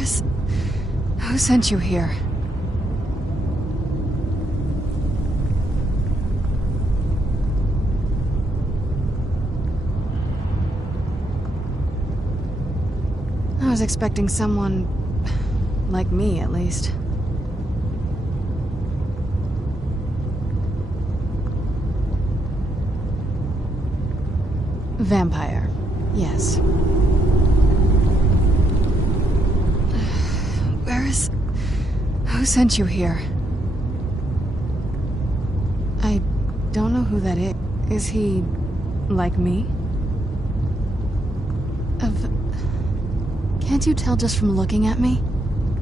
Who sent you here? I was expecting someone... like me, at least. Vampire. Yes. Who sent you here? I don't know who that is. Is he... like me? Can't you tell just from looking at me?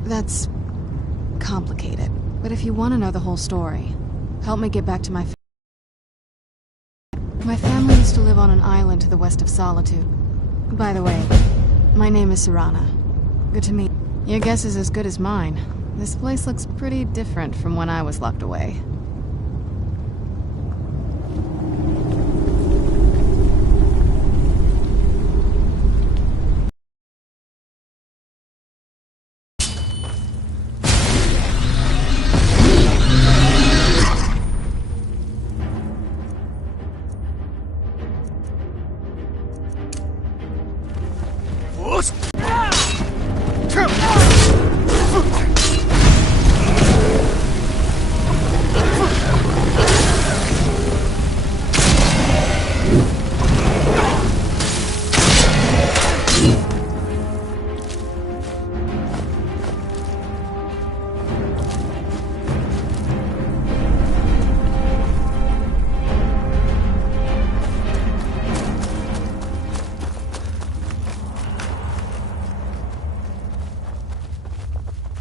That's... complicated. But if you want to know the whole story, help me get back to my family used to live on an island to the west of Solitude. By the way, my name is Serana. Good to meet you. Your guess is as good as mine. This place looks pretty different from when I was locked away.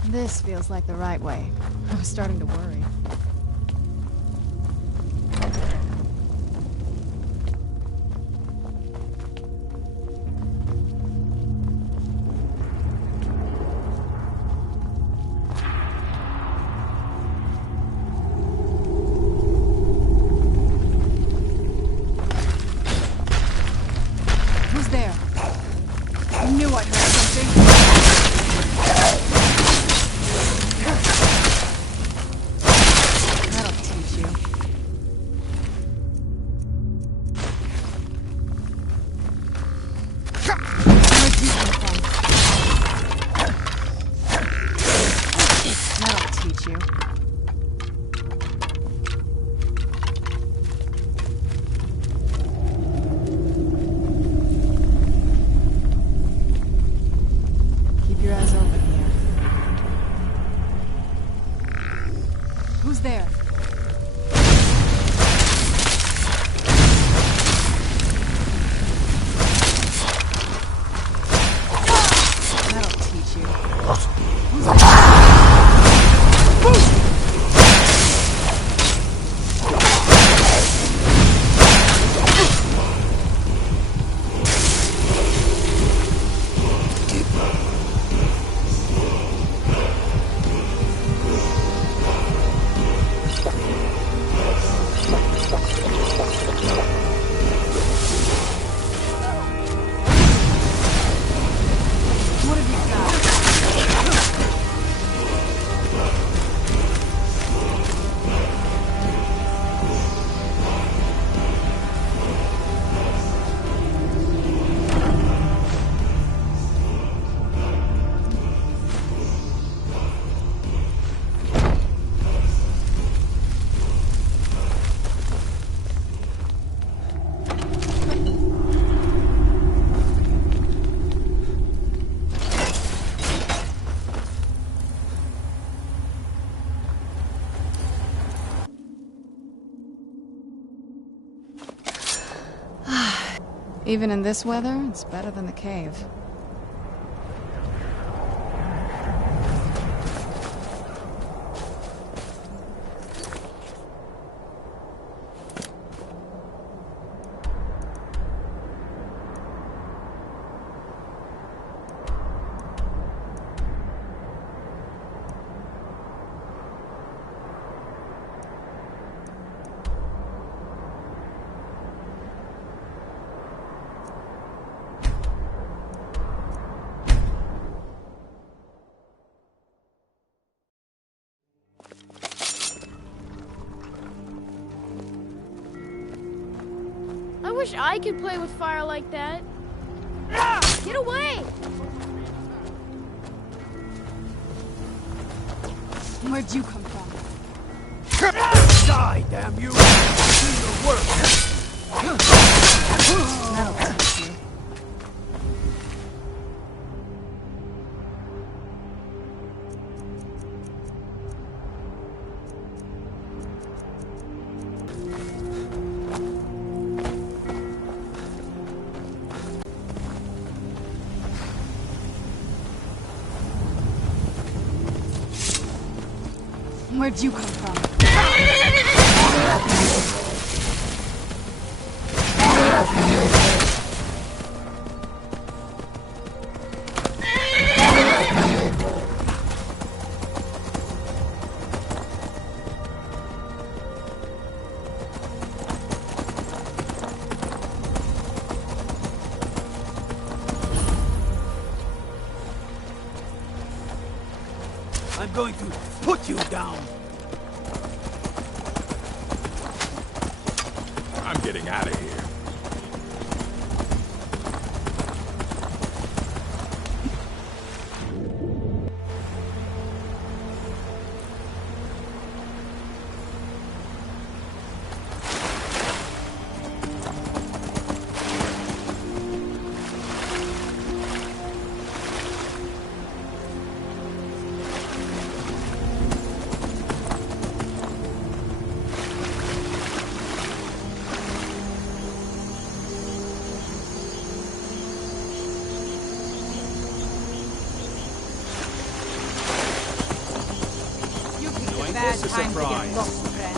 This feels like the right way. I was starting to worry. Who's there? I knew I heard something. Who's there? That'll teach you. Who's there? Even in this weather, it's better than the cave. wish I could play with fire like that. Get away! Where'd you come from? Die, damn you! Do your work! That'll teach you. Where'd you come from? I'm going to put you down! I'm getting out of here. Bad time to get lost, friend.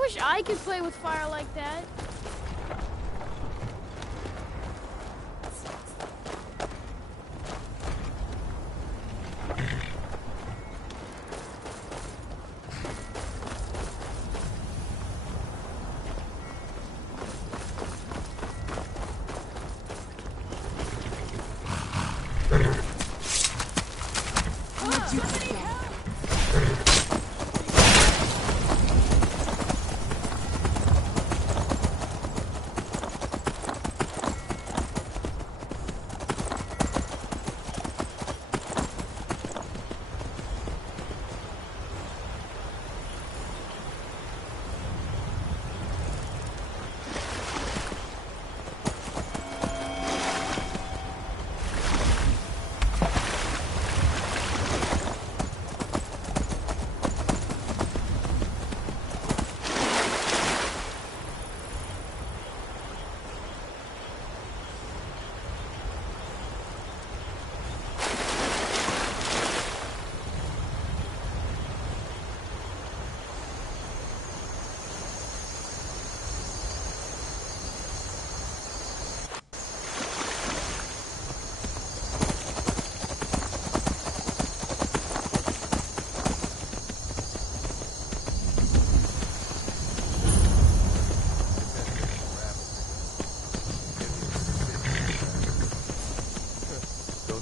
wish I could play with fire like that.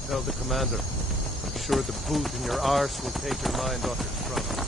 Tell the commander. I'm sure the boot in your arse will take your mind off your trouble.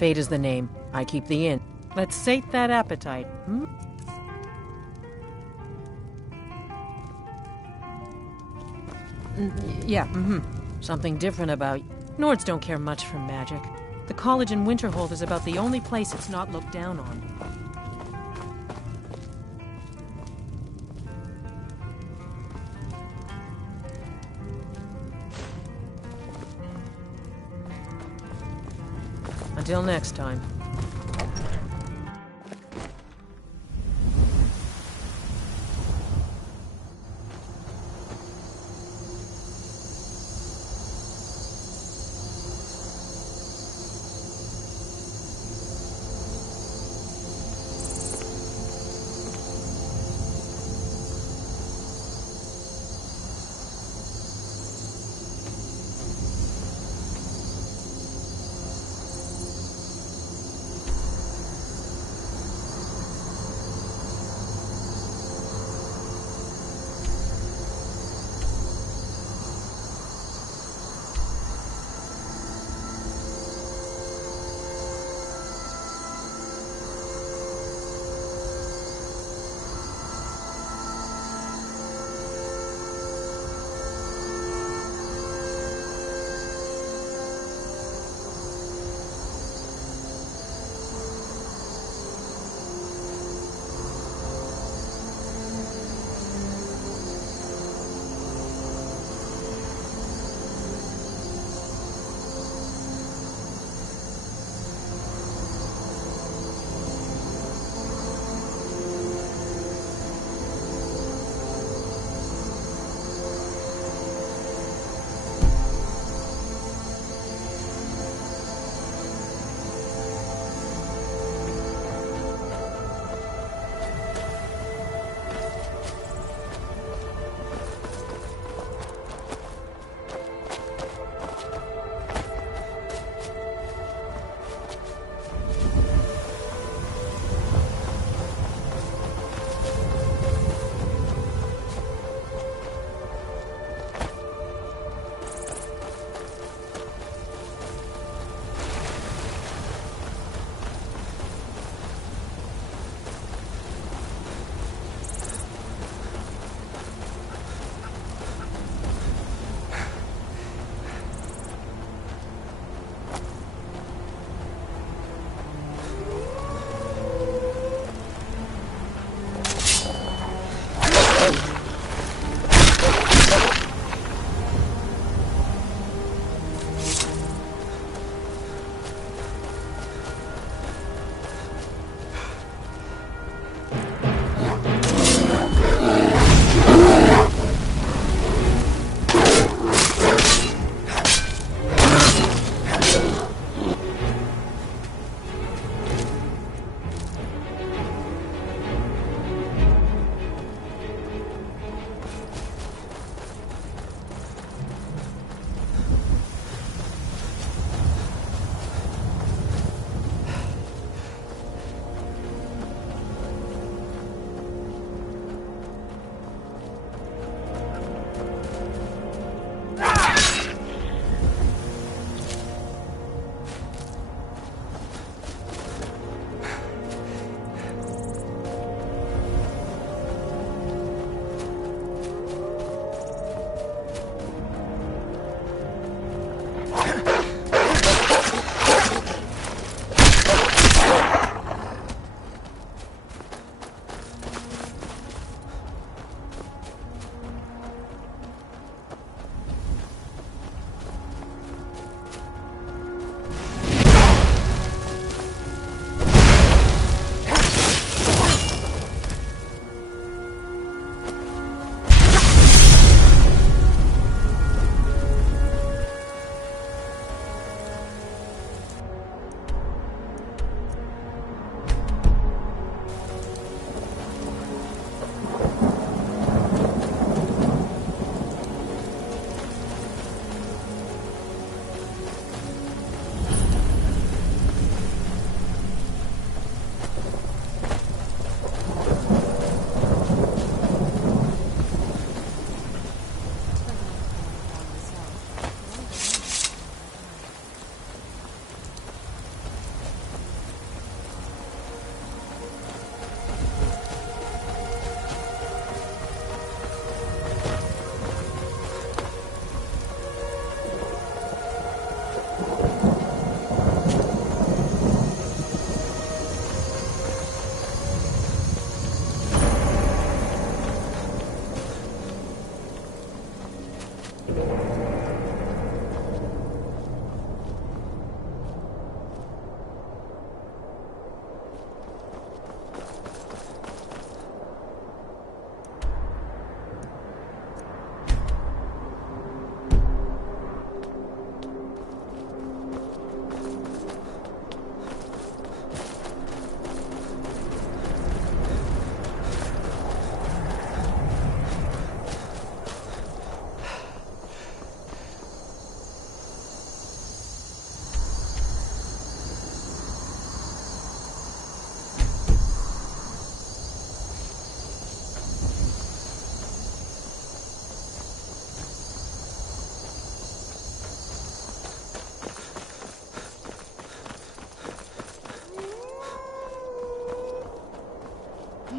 Fate is the name. I keep the inn. Let's sate that appetite. Hmm? Yeah, Something different about... Nords don't care much for magic. The college in Winterhold is about the only place it's not looked down on. Until next time.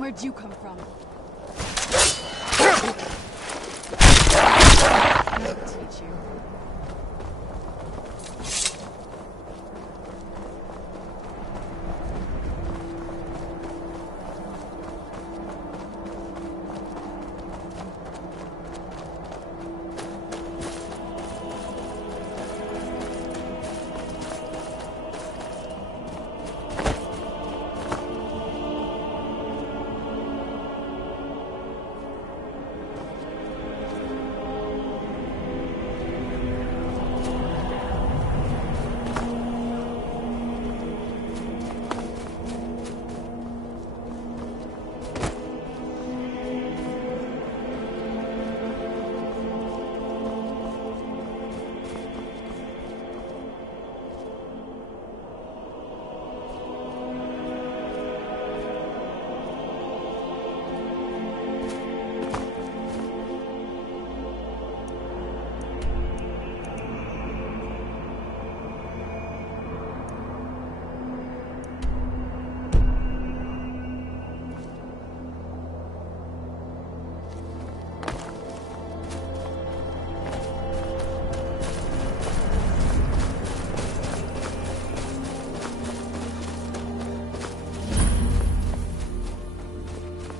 Where'd you come from? I'll teach you.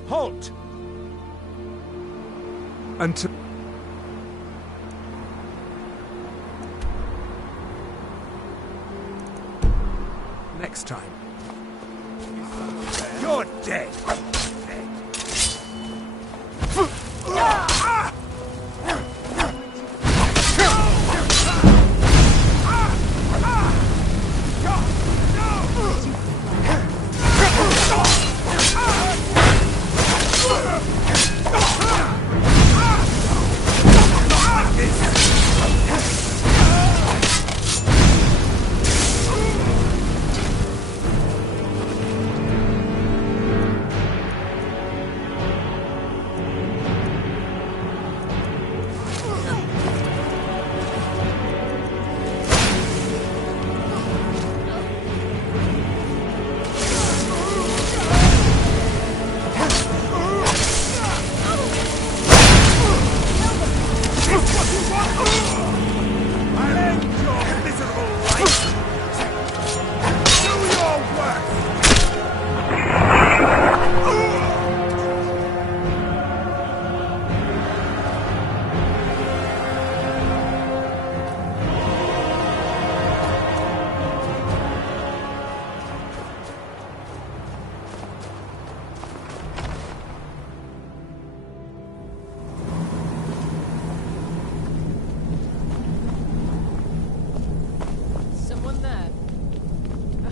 Halt! Until... Next time. You're dead!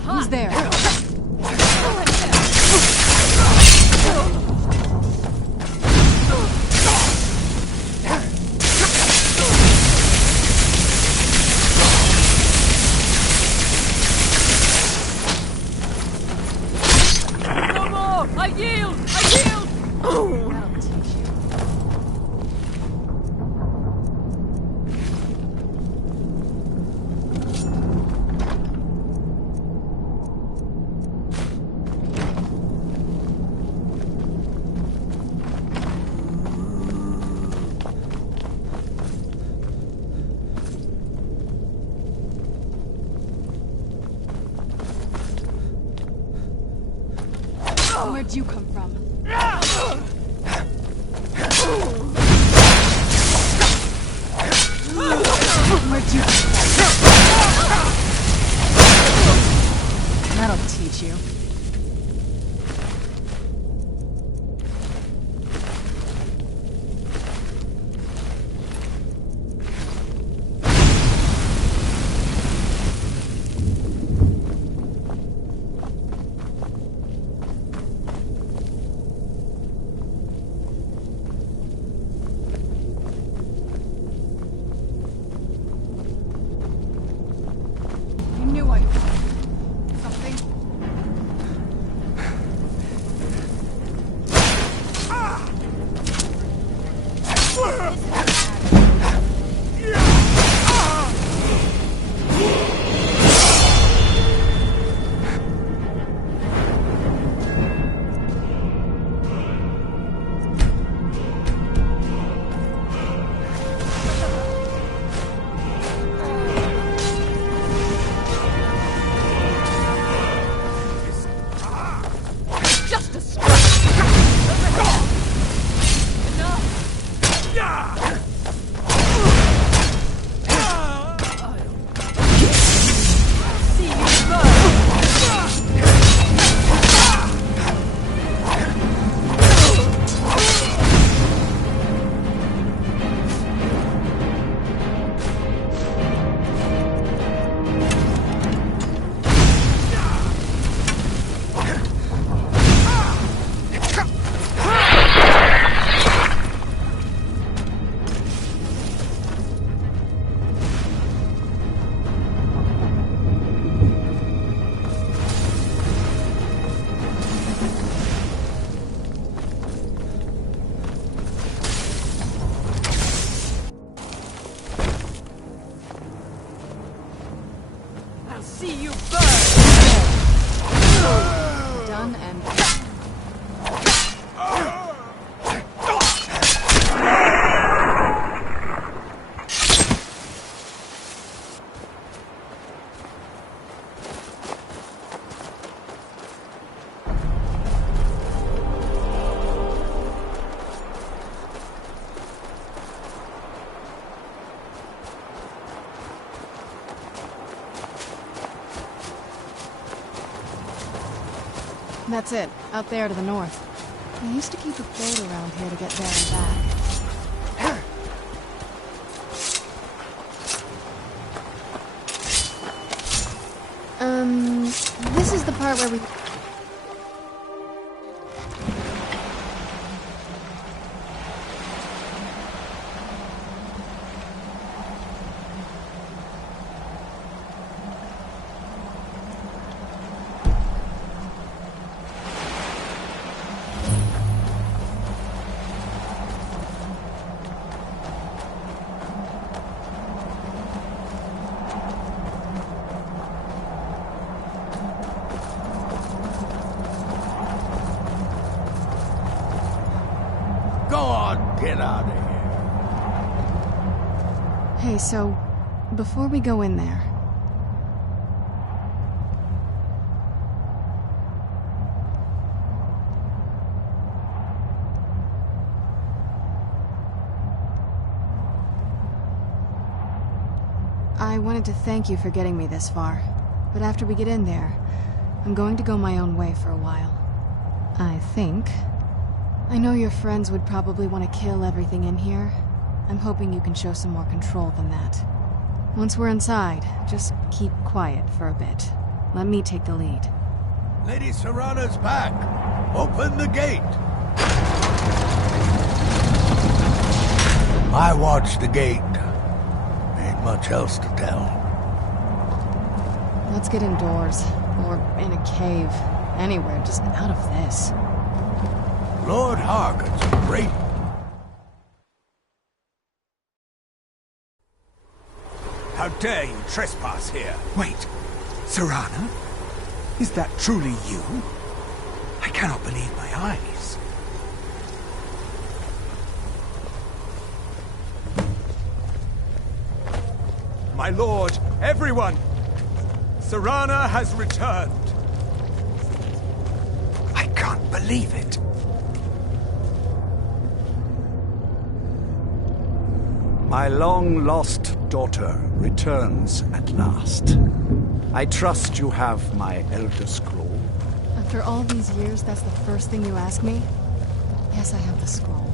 Who's there? No more! I yield! I yield! That'll teach you. Where'd you come from? Where'd you come from? That'll teach you. You knew I... something? I'll see you burn! Done and... That's it, out there to the north. I used to keep a boat around here to get there and back. This is the part where we... Go on, get out of here. Hey, so, before we go in there... I wanted to thank you for getting me this far, but after we get in there, I'm going to go my own way for a while. I think. I know your friends would probably want to kill everything in here. I'm hoping you can show some more control than that. Once we're inside, just keep quiet for a bit. Let me take the lead. Lady Serana's back. Open the gate. I watched the gate. Ain't much else to tell. Let's get indoors, or in a cave. Anywhere, just out of this. Lord Harkon's a great... How dare you trespass here? Wait, Serana? Is that truly you? I cannot believe my eyes. My lord, everyone! Serana has returned! I can't believe it. My long-lost daughter returns at last. I trust you have my Elder Scroll. After all these years, that's the first thing you ask me? Yes, I have the scroll.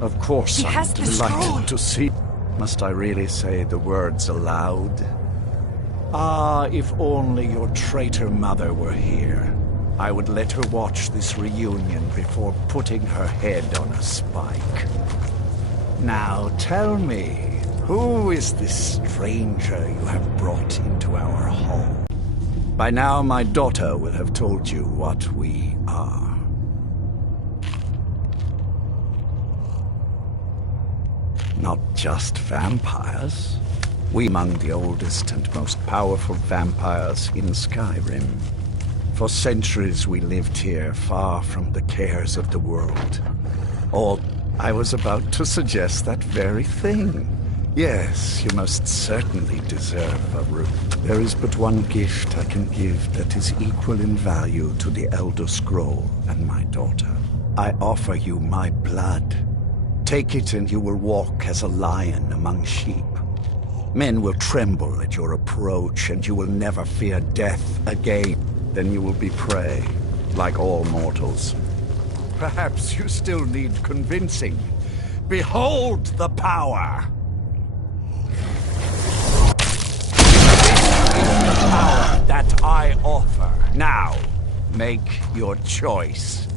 Of course, He I'm has the delighted scroll. to see... Must I really say the words aloud? Ah, if only your traitor mother were here. I would let her watch this reunion before putting her head on a spike. Now tell me, who is this stranger you have brought into our home? By now my daughter will have told you what we are. Not just vampires. We among the oldest and most powerful vampires in Skyrim. For centuries we lived here, far from the cares of the world. All I was about to suggest that very thing. Yes, you most certainly deserve a room. There is but one gift I can give that is equal in value to the Elder Scroll and my daughter. I offer you my blood. Take it and you will walk as a lion among sheep. Men will tremble at your approach and you will never fear death again. Then you will be prey, like all mortals. Perhaps you still need convincing. Behold the power! This is the power that I offer. Now, make your choice.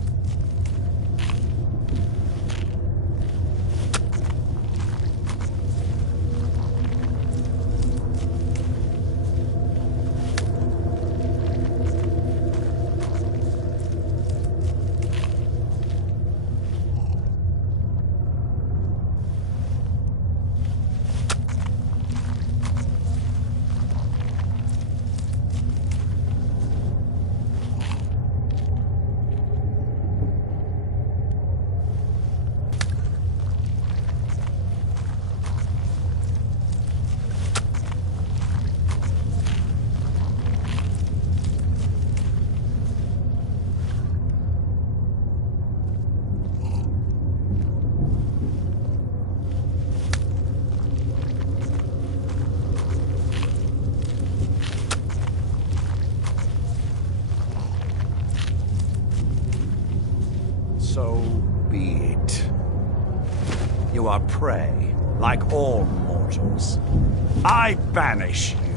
So be it. You are prey, like all mortals. I banish you.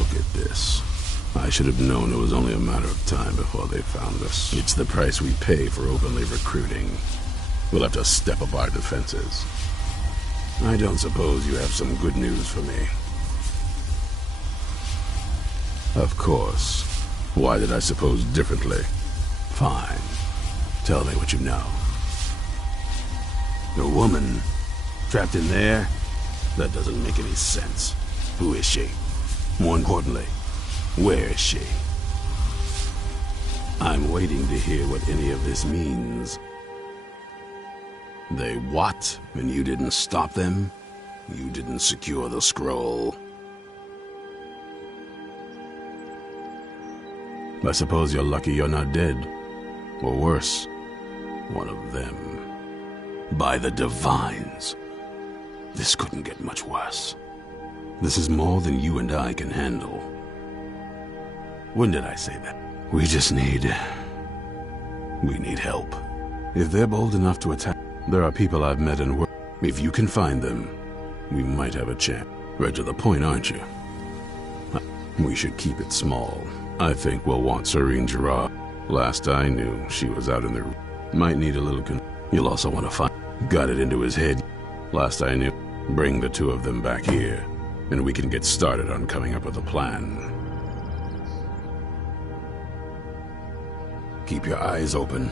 Look at this. I should have known it was only a matter of time before they found us. It's the price we pay for openly recruiting. We'll have to step up our defenses. I don't suppose you have some good news for me. Of course. Why did I suppose differently? Fine. Tell me what you know. A woman? Trapped in there? That doesn't make any sense. Who is she? More importantly, where is she? I'm waiting to hear what any of this means. They what? And you didn't stop them? You didn't secure the scroll? I suppose you're lucky you're not dead. Or worse, one of them. By the Divines. This couldn't get much worse. This is more than you and I can handle. When did I say that? We need help. If they're bold enough to attack, there are people I've met and worked. If you can find them, we might have a chance. Right to the point, aren't you? We should keep it small. I think we'll want Serene Gerard. Last I knew, she was out in the... Might need a little You'll also want to find... Got it into his head. Last I knew, bring the two of them back here, and we can get started on coming up with a plan. Keep your eyes open.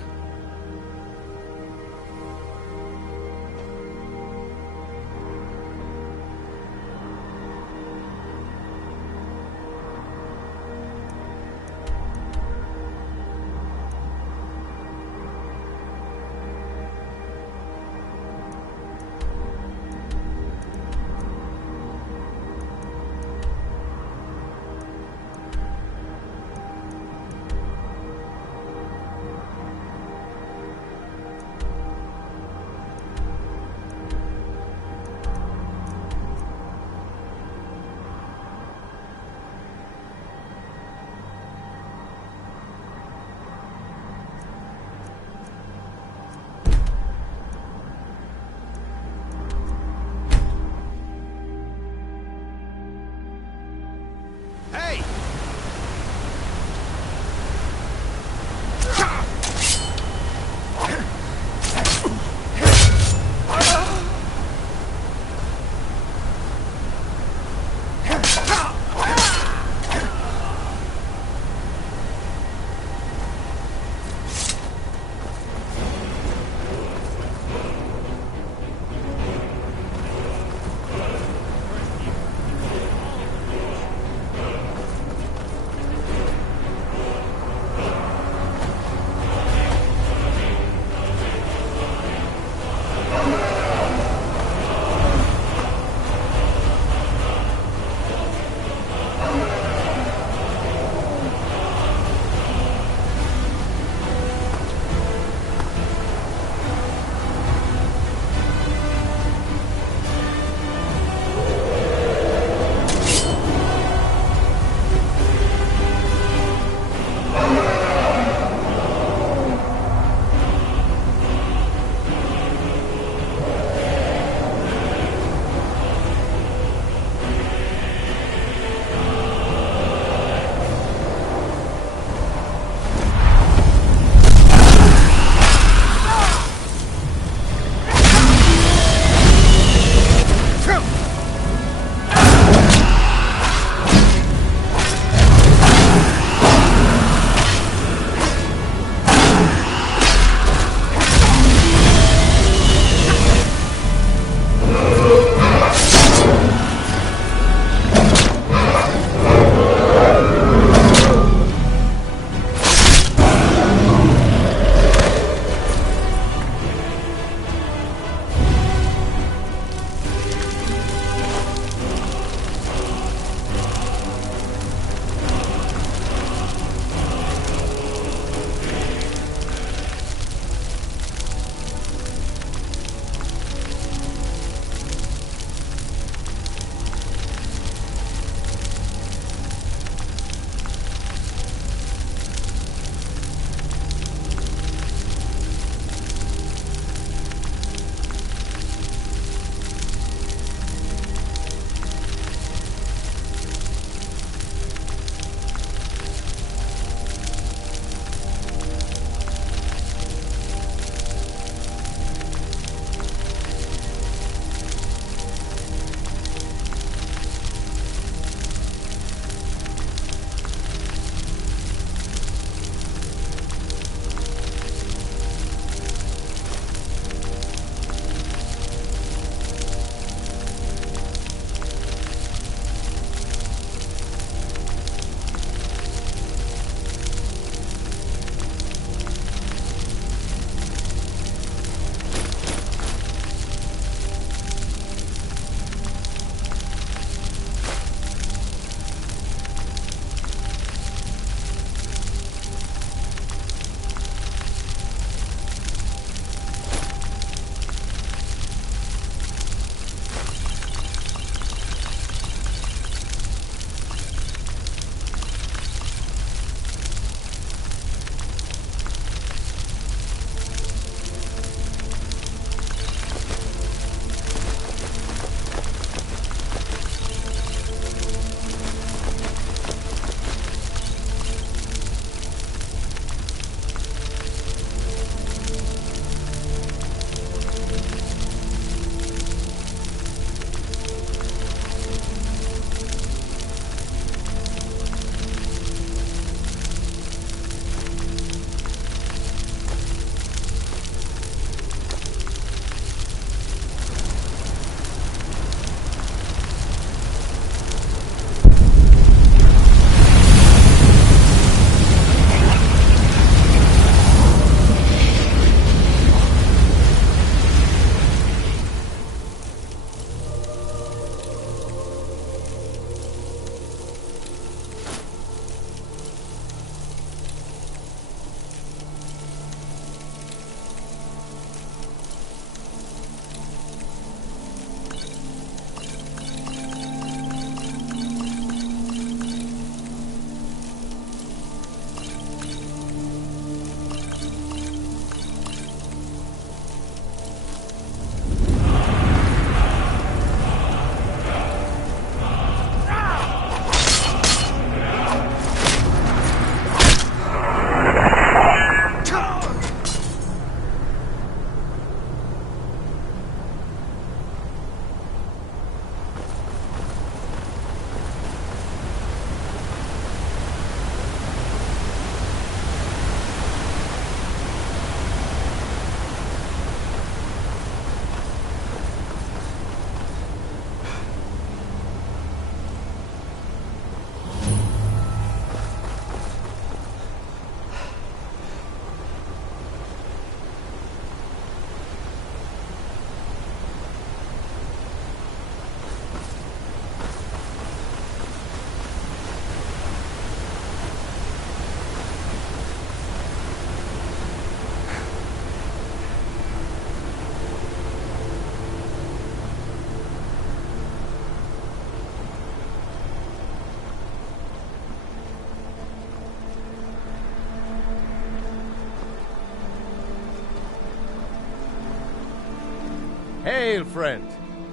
Hail, friend.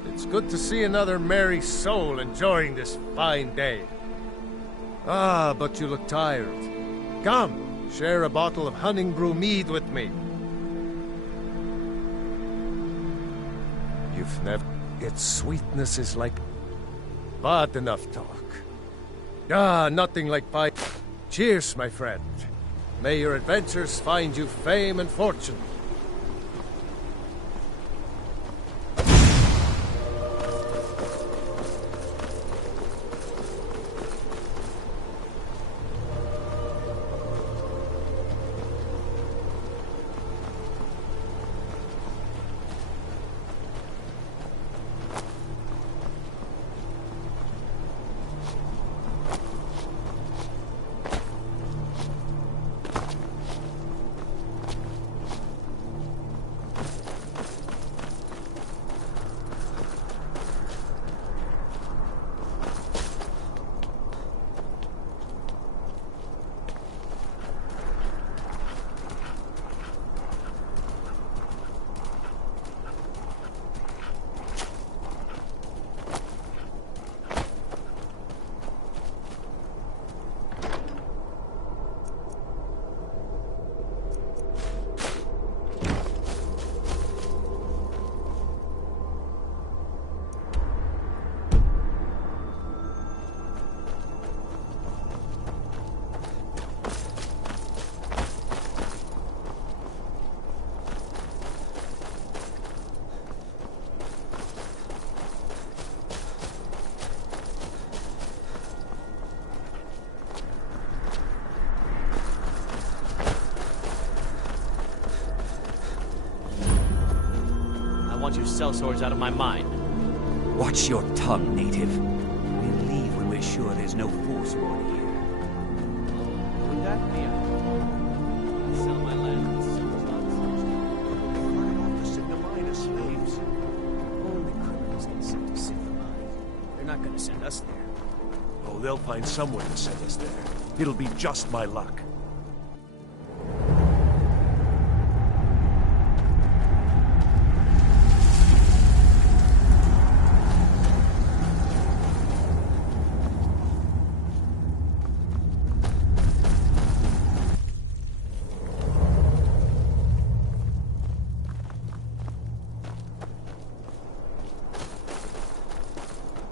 It's good to see another merry soul enjoying this fine day. Ah, but you look tired. Come, share a bottle of Honningbrew mead with me. You've never... Its sweetness is like... But enough talk. Ah, nothing like pie. Cheers, my friend. May your adventures find you fame and fortune. I want your sellswords out of my mind. Watch your tongue, native. We'll leave when we're sure there's no Forsworn here. Would that be I sell my land and someone's Running off to Sigma as slaves. Only criminals get sent to Sigma Mine. They're not gonna send us there. Oh, they'll find someone to send us there. It'll be just my luck.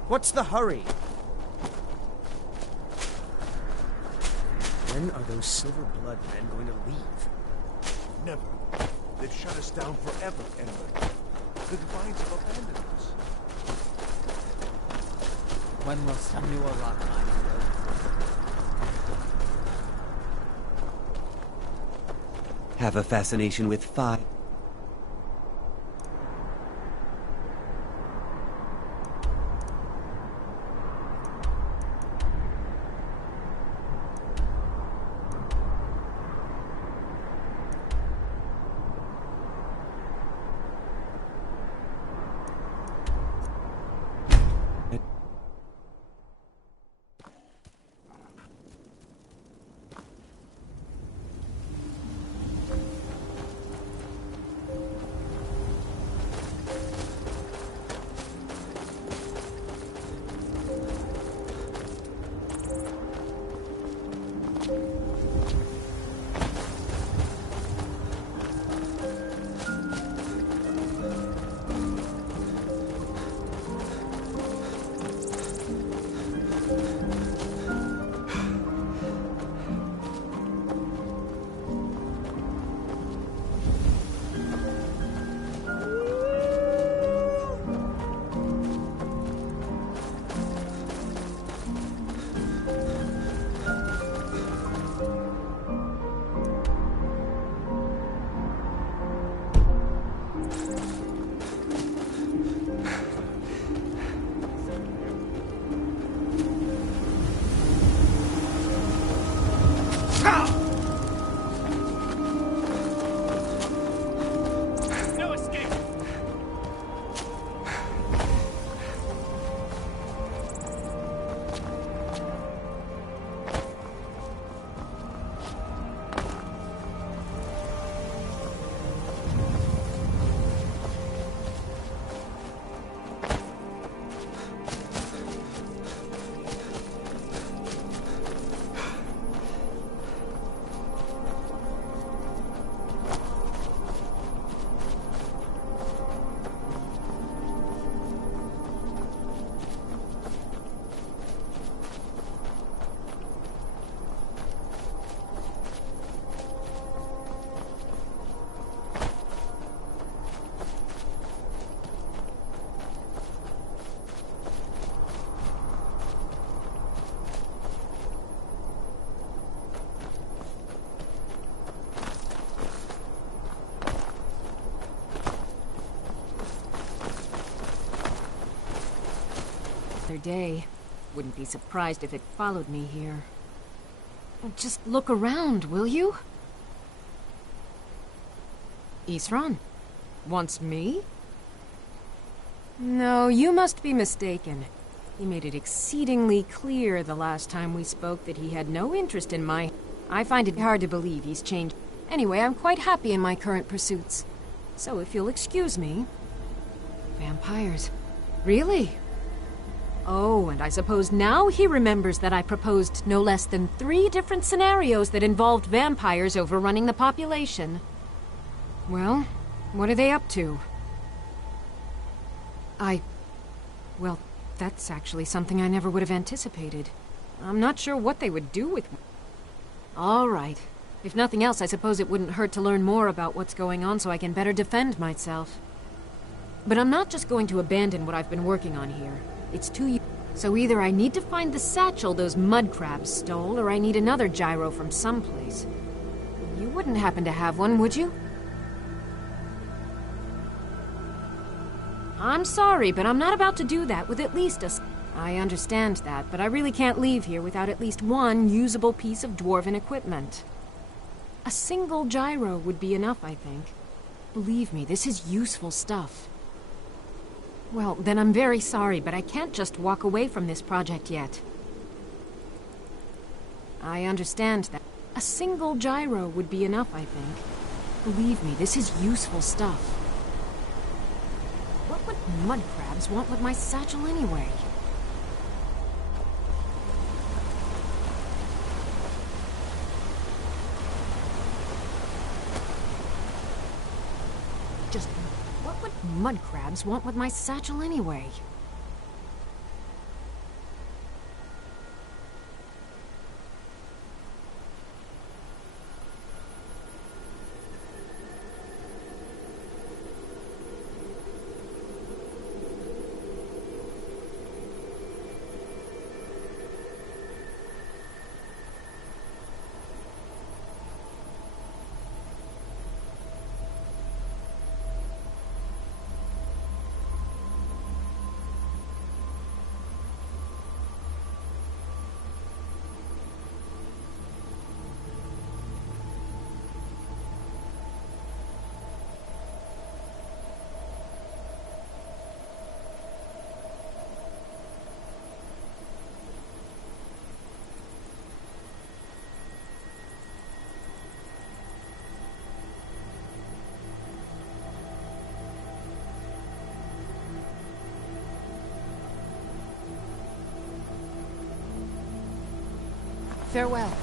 What's the hurry? When are those Silver Blood men going to leave? Never. They've shut us down forever, Edward. The Divines have abandoned us. When will Samuel lock mine? Have a fascination with fire. other day. Wouldn't be surprised if it followed me here. Just look around, will you? Isran? Wants me? No, you must be mistaken. He made it exceedingly clear the last time we spoke that he had no interest in my... I find it hard to believe he's changed. Anyway, I'm quite happy in my current pursuits. So if you'll excuse me... Vampires. Really? Oh, and I suppose now he remembers that I proposed no less than 3 different scenarios that involved vampires overrunning the population. Well, what are they up to? Well, that's actually something I never would have anticipated. I'm not sure what they would do with me. All right. If nothing else, I suppose it wouldn't hurt to learn more about what's going on so I can better defend myself. But I'm not just going to abandon what I've been working on here. It's too... So either I need to find the satchel those mud crabs stole, or I need another gyro from someplace. You wouldn't happen to have one, would you? I'm sorry, but I'm not about to do that with at least a... I understand that, but I really can't leave here without at least one usable piece of dwarven equipment. A single gyro would be enough, I think. Believe me, this is useful stuff. Well, then I'm very sorry, but I can't just walk away from this project yet. I understand that. A single gyro would be enough, I think. Believe me, this is useful stuff. What would mud crabs want with my satchel anyway? Just what would mud crabs want with my satchel anyway? Farewell.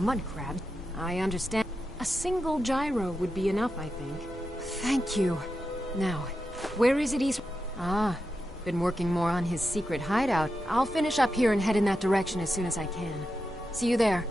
mud crabs. I understand. A single gyro would be enough, I think. Thank you. Now, where is it he's... Ah, been working more on his secret hideout. I'll finish up here and head in that direction as soon as I can. See you there.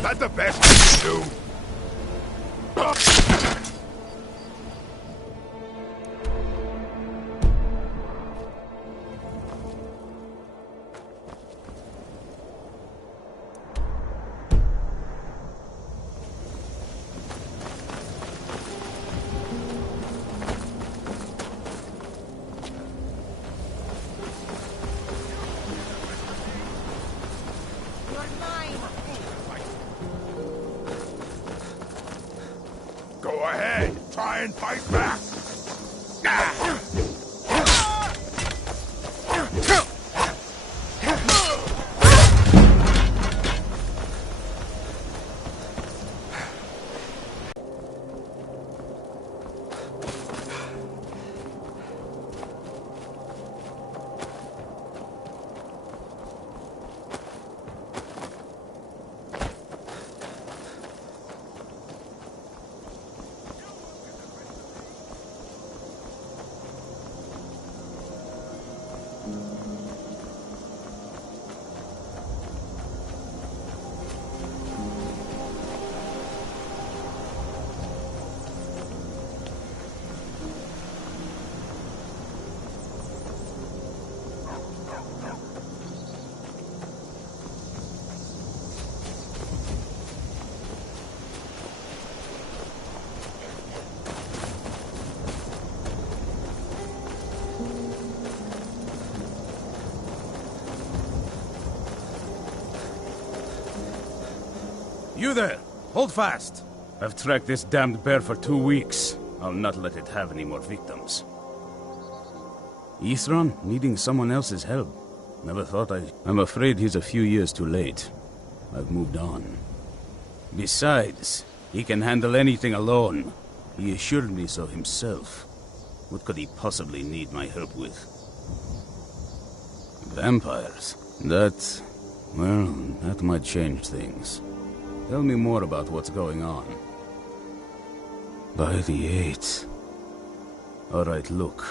That the best you can do? Go ahead, try and fight back. You there! Hold fast! I've tracked this damned bear for 2 weeks. I'll not let it have any more victims. Isran needing someone else's help. Never thought I'm afraid he's a few years too late. I've moved on. Besides, he can handle anything alone. He assured me so himself. What could he possibly need my help with? Vampires? That might change things. Tell me more about what's going on. By the 8th. Alright, look.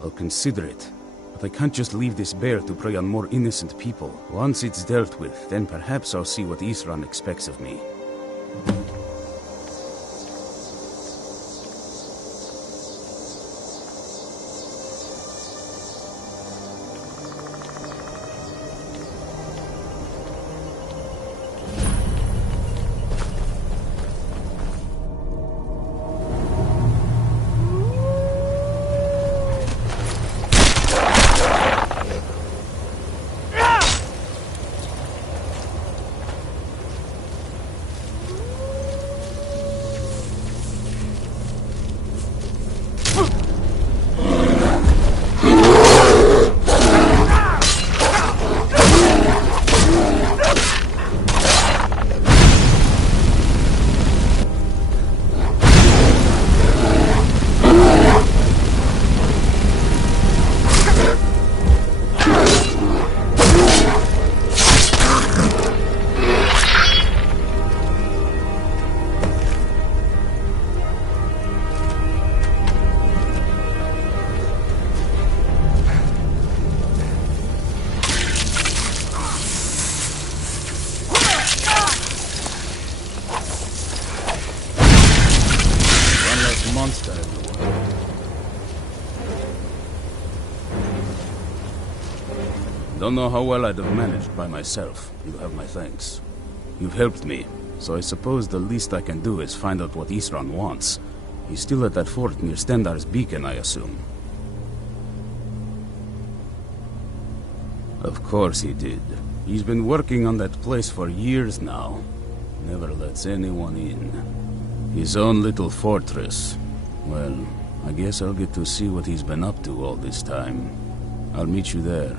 I'll consider it. But I can't just leave this bear to prey on more innocent people. Once it's dealt with, then perhaps I'll see what Isran expects of me. Don't know how well I'd have managed by myself. You have my thanks. You've helped me, so I suppose the least I can do is find out what Isran wants. He's still at that fort near Stendar's beacon, I assume. Of course he did. He's been working on that place for years now. Never lets anyone in. His own little fortress. Well, I guess I'll get to see what he's been up to all this time. I'll meet you there.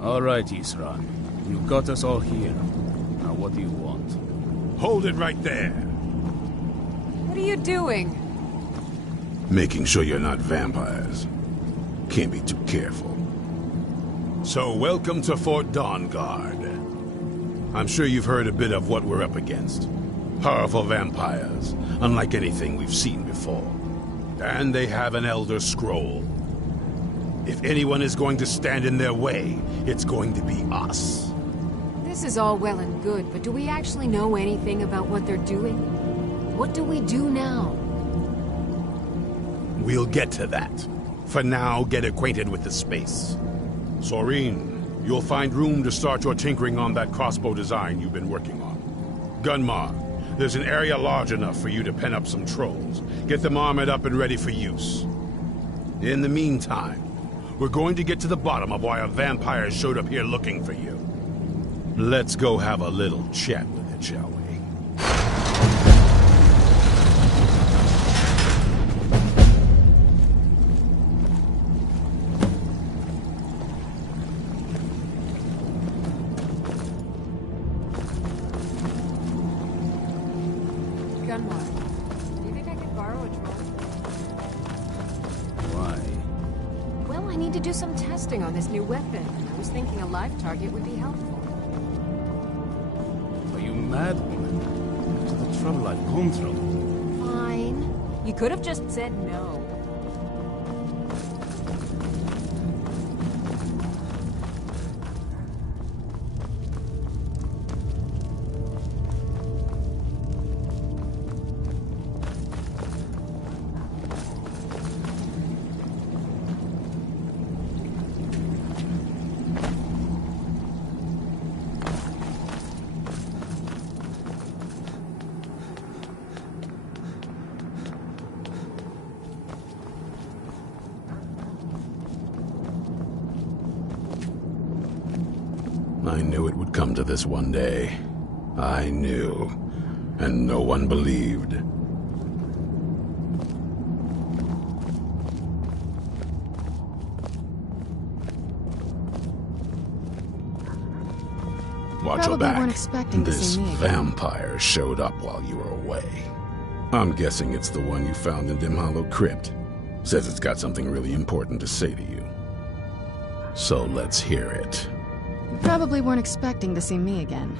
All right, Isran. You've got us all here. Now what do you want? Hold it right there. What are you doing? Making sure you're not vampires. Can't be too careful. So welcome to Fort Dawnguard. I'm sure you've heard a bit of what we're up against. Powerful vampires, unlike anything we've seen before. And they have an Elder Scroll. If anyone is going to stand in their way, it's going to be us. This is all well and good, but do we actually know anything about what they're doing? What do we do now? We'll get to that. For now, get acquainted with the space. Soreen, you'll find room to start your tinkering on that crossbow design you've been working on. Gunmar, there's an area large enough for you to pen up some trolls. Get them armored up and ready for use. In the meantime, we're going to get to the bottom of why a vampire showed up here looking for you. Let's go have a little chat with it, shall we? Gunmar, do you think I could borrow a drone? Why? Well, I need to do some testing on this new weapon. I was thinking a live target would be helpful. Are you mad, woman? After the trouble I've gone through. Fine. You could have just said no. I knew it would come to this one day. I knew, and no one believed. Watch your Probably back. weren't expecting to This see me again. vampire showed up while you were away. I'm guessing it's the one you found in Dim Hollow Crypt. Says it's got something really important to say to you. So let's hear it. You probably weren't expecting to see me again.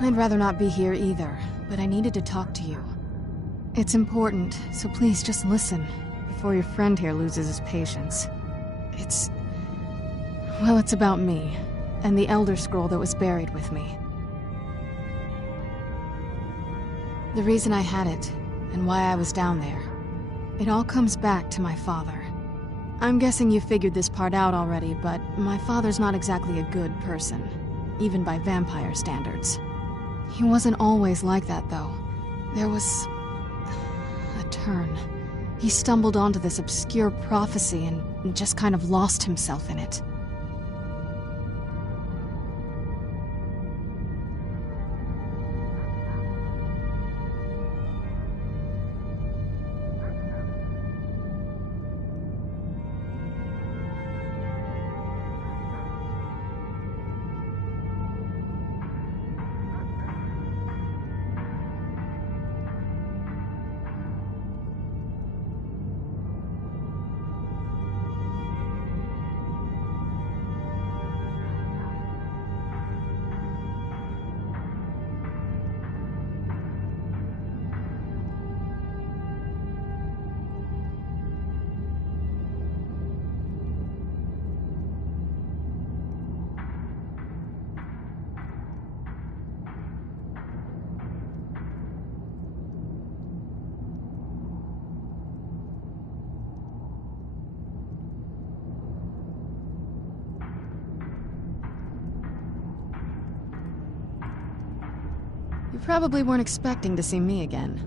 I'd rather not be here either, but I needed to talk to you. It's important, so please just listen, before your friend here loses his patience. Well, it's about me, and the Elder Scroll that was buried with me. The reason I had it, and why I was down there. It all comes back to my father. I'm guessing you figured this part out already, but my father's not exactly a good person, even by vampire standards. He wasn't always like that, though. There was a turn. He stumbled onto this obscure prophecy and just kind of lost himself in it. You probably weren't expecting to see me again.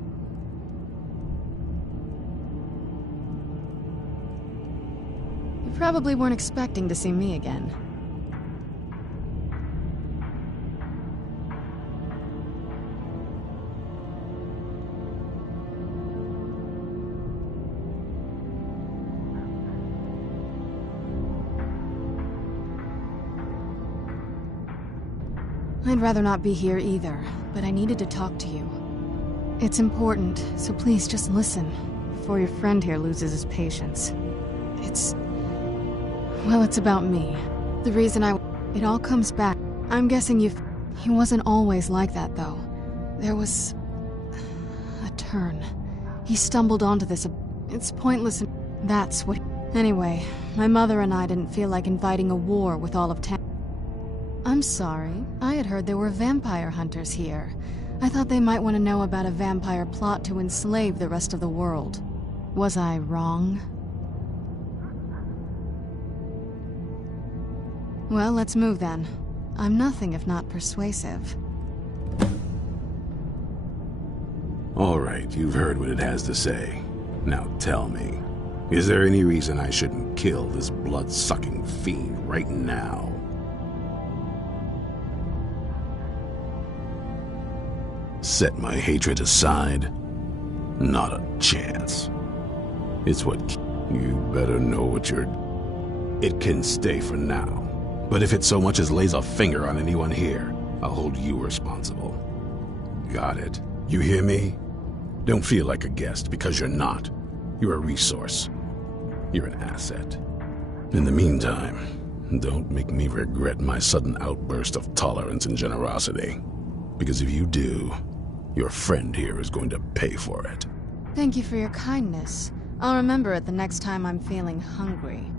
You probably weren't expecting to see me again. I'd rather not be here either, but I needed to talk to you. It's important, so please just listen, before your friend here loses his patience. Well, it's about me. The reason it all comes back. I'm guessing he wasn't always like that, though. There was a turn. He stumbled onto this. It's pointless and that's what. Anyway, my mother and I didn't feel like inviting a war with all of town. I'm sorry. I had heard there were vampire hunters here. I thought they might want to know about a vampire plot to enslave the rest of the world. Was I wrong? Well, let's move then. I'm nothing if not persuasive. All right, you've heard what it has to say. Now tell me, is there any reason I shouldn't kill this blood-sucking fiend right now? Set my hatred aside? Not a chance. It's what you better know what you're... It can stay for now. But if it so much as lays a finger on anyone here, I'll hold you responsible. Got it? You hear me? Don't feel like a guest, because you're not. You're a resource. You're an asset. In the meantime, don't make me regret my sudden outburst of tolerance and generosity. Because if you do, your friend here is going to pay for it. Thank you for your kindness. I'll remember it the next time I'm feeling hungry.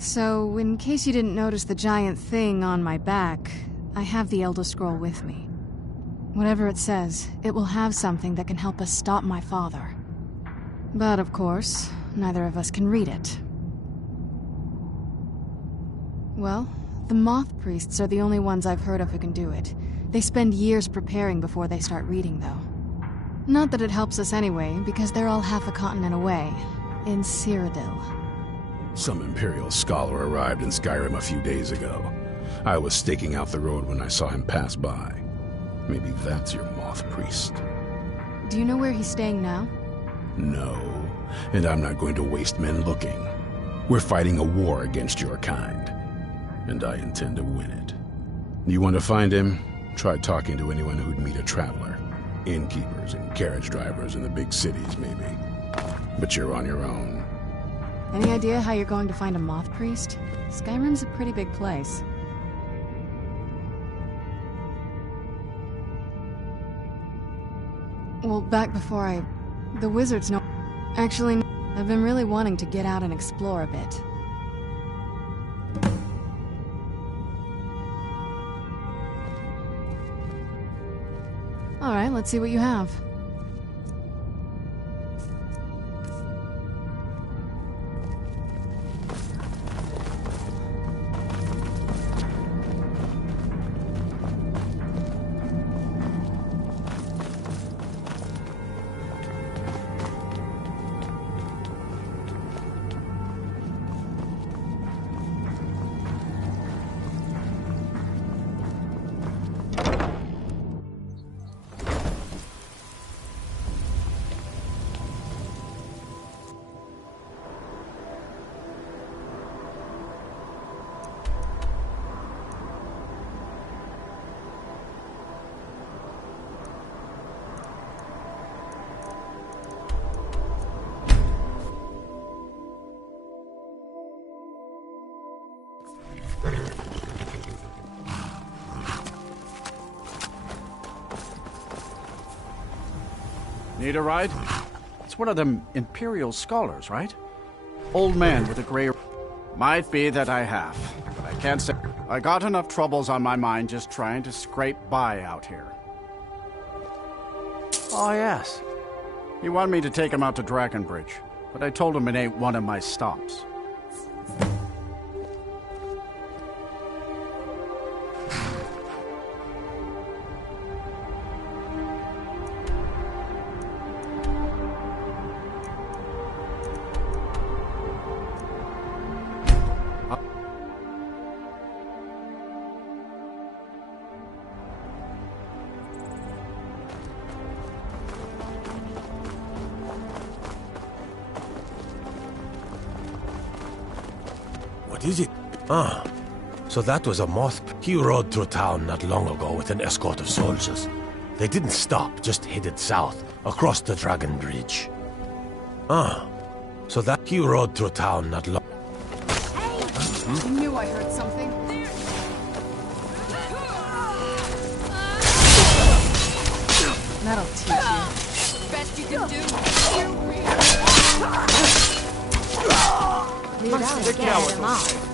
So, in case you didn't notice the giant thing on my back, I have the Elder Scroll with me. Whatever it says, it will have something that can help us stop my father. But of course, neither of us can read it. Well, the Moth Priests are the only ones I've heard of who can do it. They spend years preparing before they start reading, though. Not that it helps us anyway, because they're all half a continent away, in Cyrodiil. Some Imperial scholar arrived in Skyrim a few days ago. I was staking out the road when I saw him pass by. Maybe that's your moth priest. Do you know where he's staying now? No, and I'm not going to waste men looking. We're fighting a war against your kind, and I intend to win it. You want to find him? Try talking to anyone who'd meet a traveler. Innkeepers and carriage drivers in the big cities, maybe. But you're on your own. Any idea how you're going to find a moth priest? Skyrim's a pretty big place. Well, back before the wizards know... Actually, I've been really wanting to get out and explore a bit. Alright, let's see what you have. Need a ride? It's one of them Imperial scholars, right? Old man with a gray... Might be that I have, but I can't say... I got enough troubles on my mind just trying to scrape by out here. Oh, yes. He wanted me to take him out to Dragonbridge, but I told him it ain't one of my stops. What is it? Ah, so that was a moth. He rode through town not long ago with an escort of soldiers. They didn't stop, just headed south, across the Dragon Bridge. Ah, so that he rode through town not long... I knew I heard something. That'll teach you. Best you can do. Must have get him off.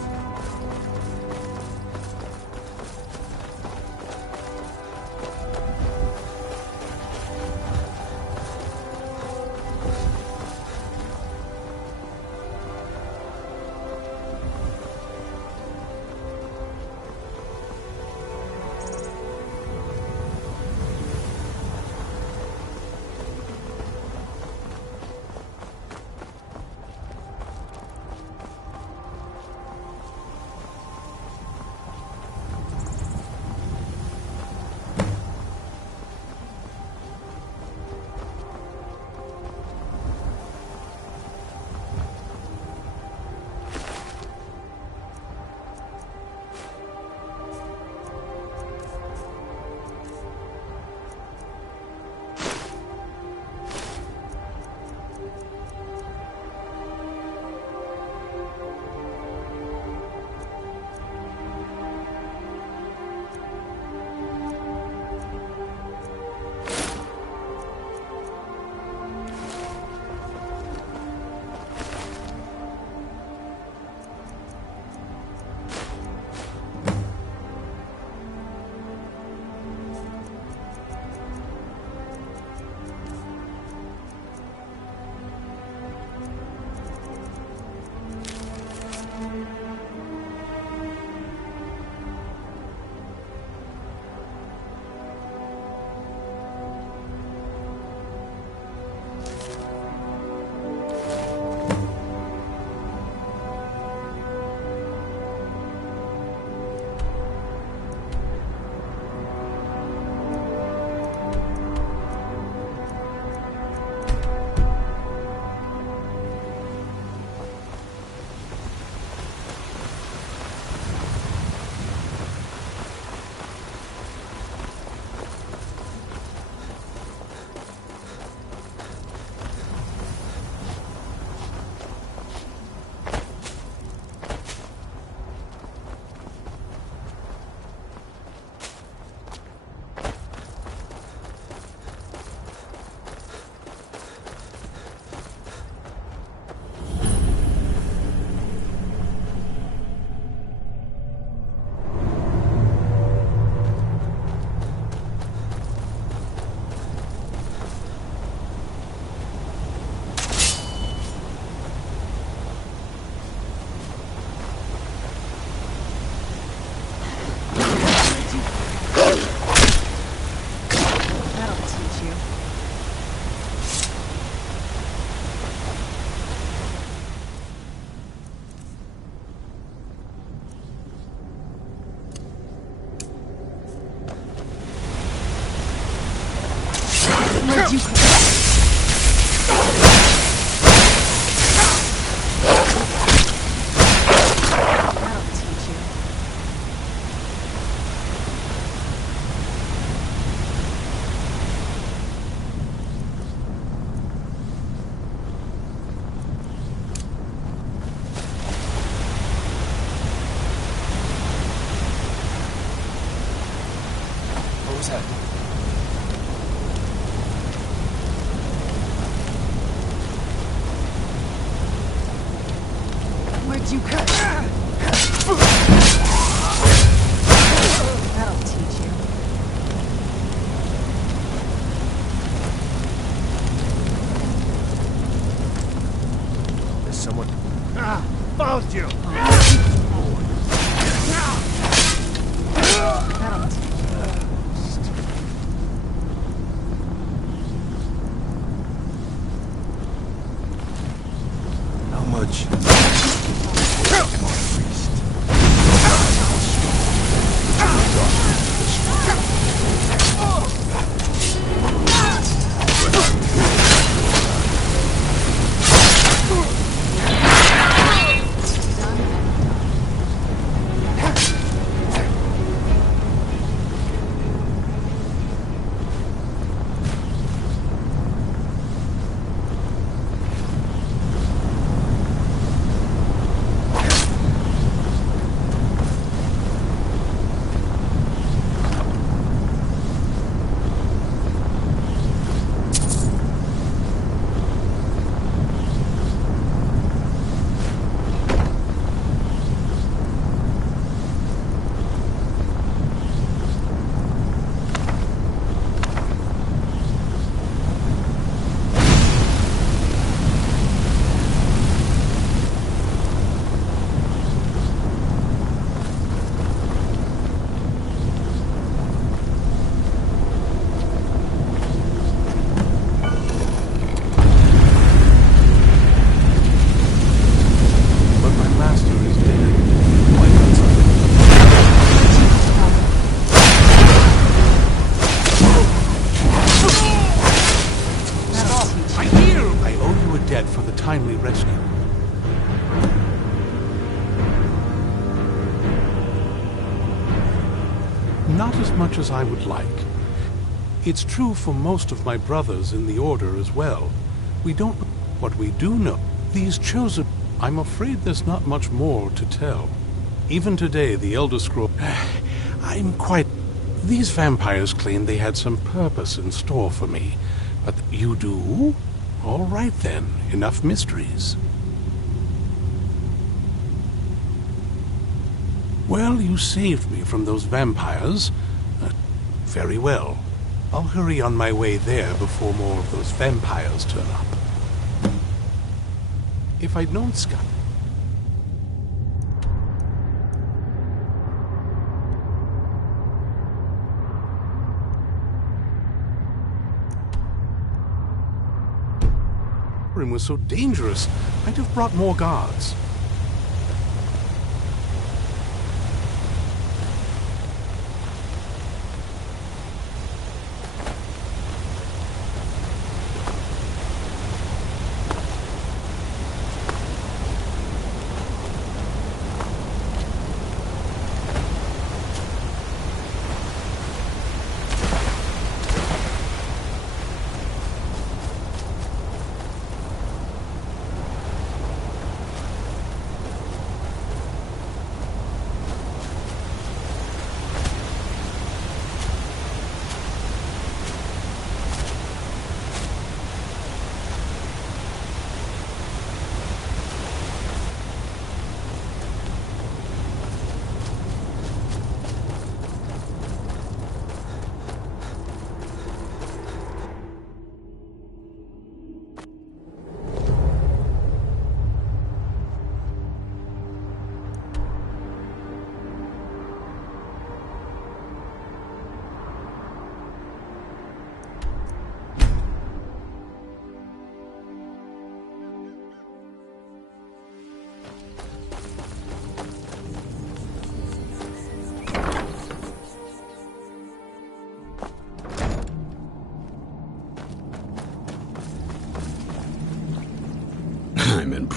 Where'd you come? What was that? Where'd you come? That'll teach you. There's someone... Ah! Found you! That'll teach you. How much? For the timely rescue. Not as much as I would like. It's true for most of my brothers in the Order as well. We don't know what we do know. These chosen... I'm afraid there's not much more to tell. Even today, the Elder Scroll... I'm quite... These vampires claim they had some purpose in store for me. But you do? All right then, enough mysteries. Well, you saved me from those vampires. Very well. I'll hurry on my way there before more of those vampires turn up. If I'd known Scott... was so dangerous, I'd have brought more guards.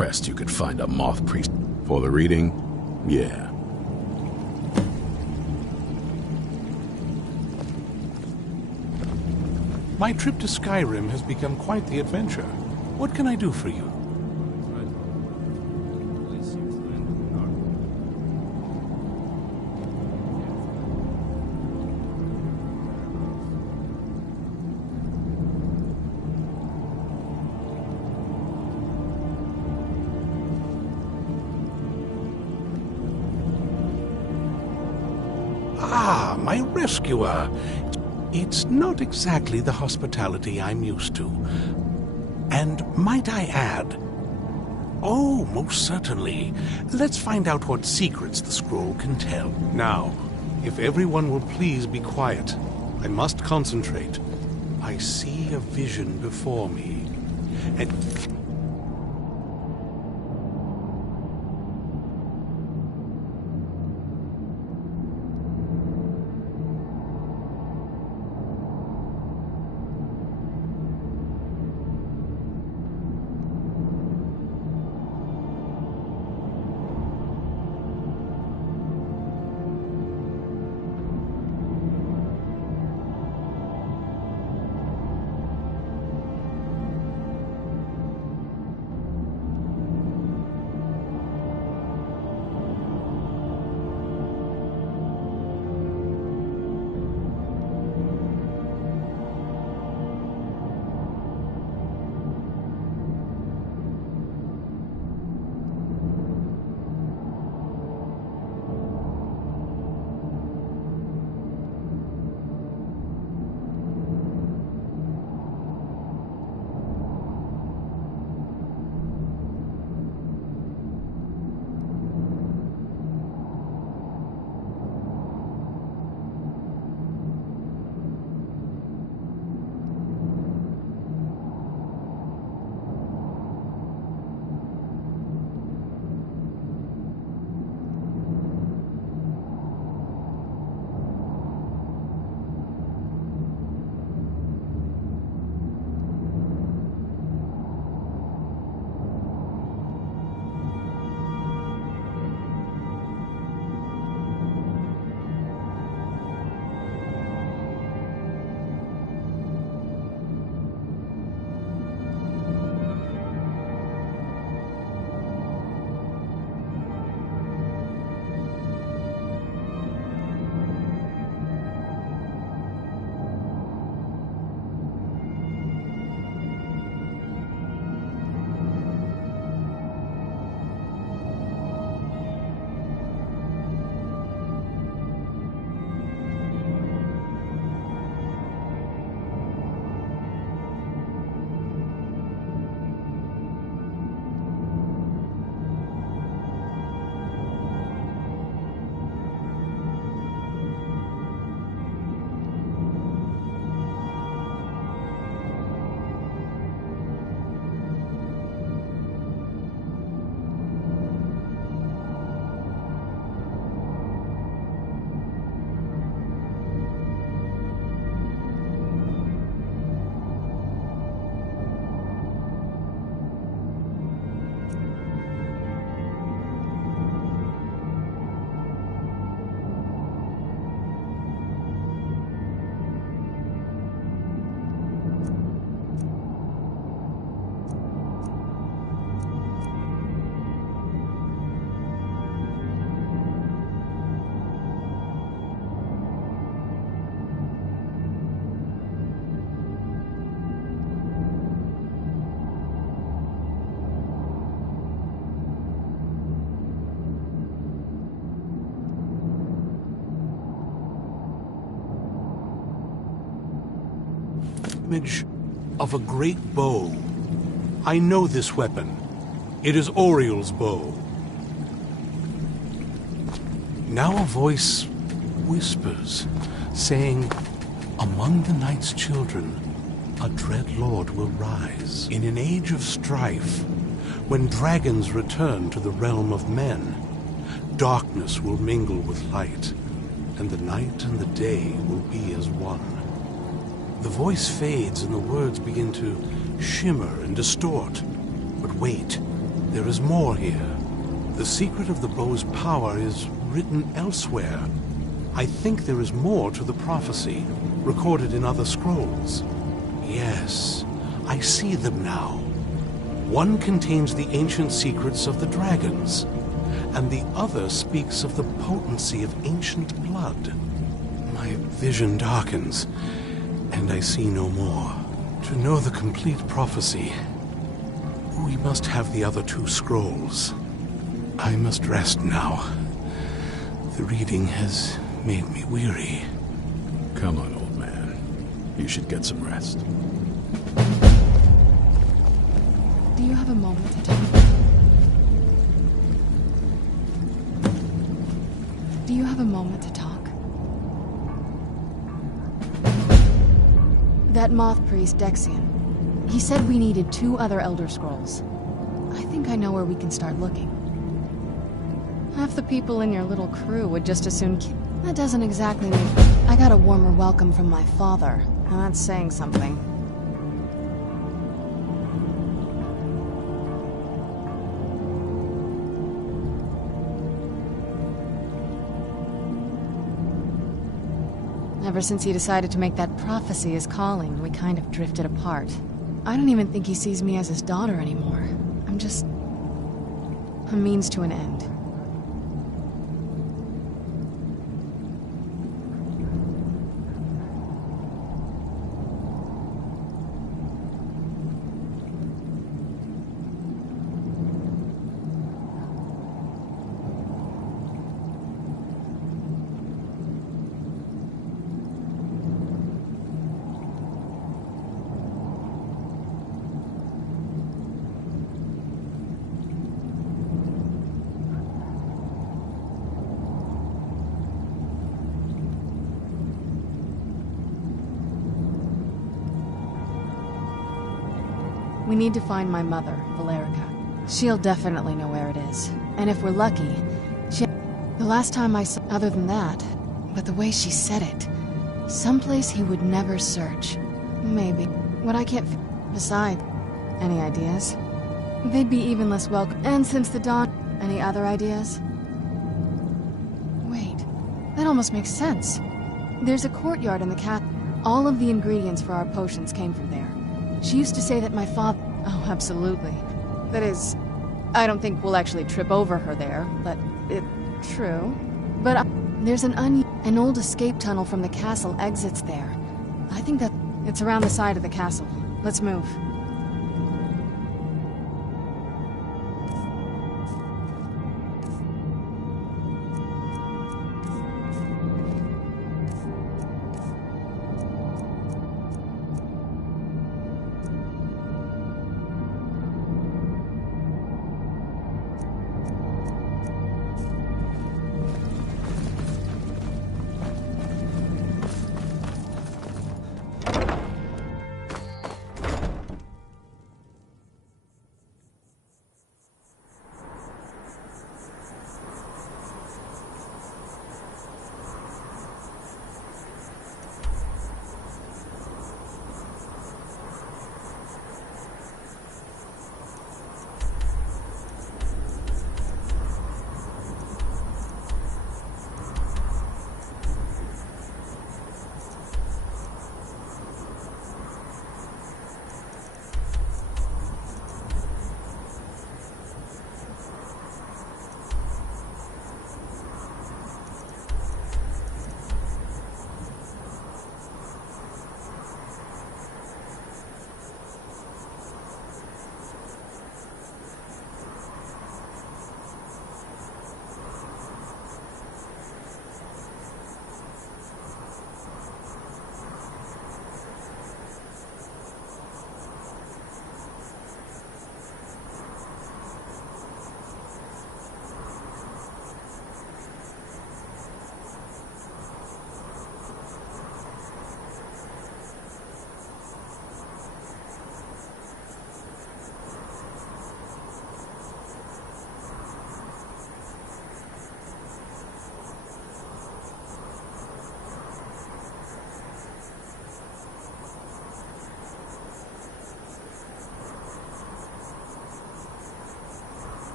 impressed you could find a moth priest. For the reading? Yeah. My trip to Skyrim has become quite the adventure. What can I do for you? Ah, my rescuer. It's not exactly the hospitality I'm used to. And might I add... Oh, most certainly. Let's find out what secrets the scroll can tell. Now, if everyone will please be quiet, I must concentrate. I see a vision before me. And... image of a great bow. I know this weapon. It is Auriel's bow. Now a voice whispers, saying, "Among the night's children, a dread lord will rise. In an age of strife, when dragons return to the realm of men, darkness will mingle with light, and the night and the day will be as one." The voice fades and the words begin to shimmer and distort. But wait, There is more here. The secret of the bow's power is written elsewhere. I think there is more to the prophecy, recorded in other scrolls. Yes, I see them now. One contains the ancient secrets of the dragons, and the other speaks of the potency of ancient blood. My vision darkens, and I see no more. To know the complete prophecy, we must have the other two scrolls. I must rest now. The reading has made me weary. Come on, old man. You should get some rest. Do you have a moment to talk? Do you have a moment to talk? That moth priest, Dexion. He said we needed 2 other Elder Scrolls. I think I know where we can start looking. Half the people in your little crew would just as soon That doesn't exactly mean... I got a warmer welcome from my father, and that's saying something. Ever since he decided to make that prophecy his calling, we kind of drifted apart. I don't even think he sees me as his daughter anymore. I'm just... a means to an end. We need to find my mother, Valerica. She'll definitely know where it is. And if we're lucky, the last time I saw... Other than that, but the way she said it, someplace he would never search. Maybe. What I can't... Besides, any ideas? They'd be even less welcome. And since the dawn... Any other ideas? Wait, that almost makes sense. There's a courtyard in the castle. All of the ingredients for our potions came from there. She used to say that my father... Oh, absolutely. That is, I don't think we'll actually trip over her there, but it's true. But there's an old escape tunnel from the castle exits there. I think that it's around the side of the castle. Let's move.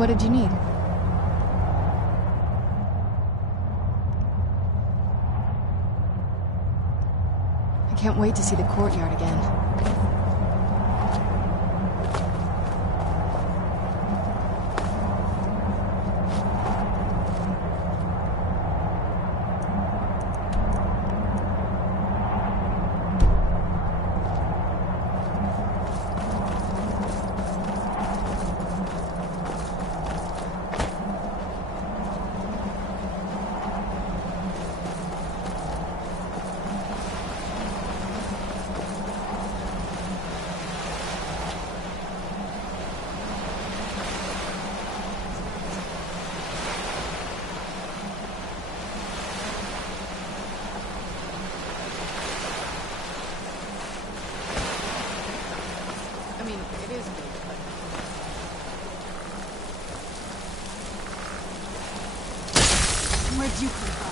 What did you need? I can't wait to see the courtyard again. I mean, it is big, but... Where'd you come from?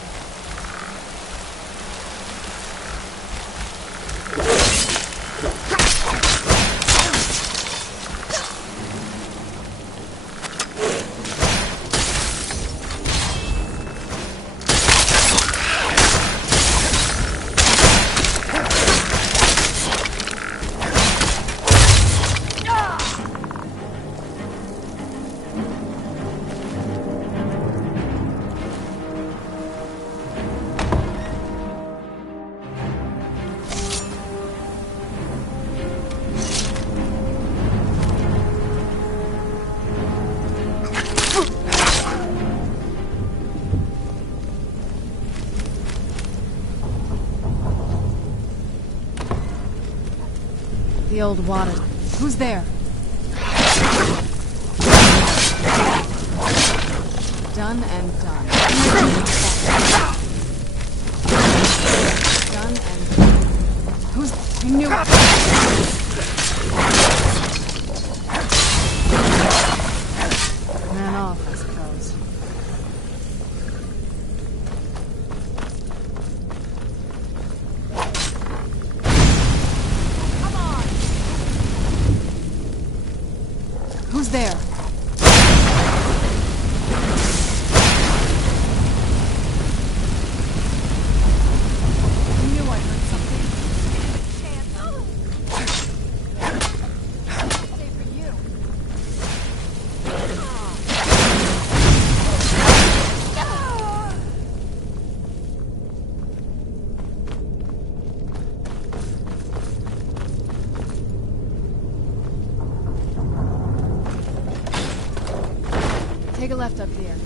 The old water. Who's there? Done and done. Done and done. Who's... You knew it! Ran off, I suppose. Who's there? I knew I heard something. Stay for you. Take a left up here.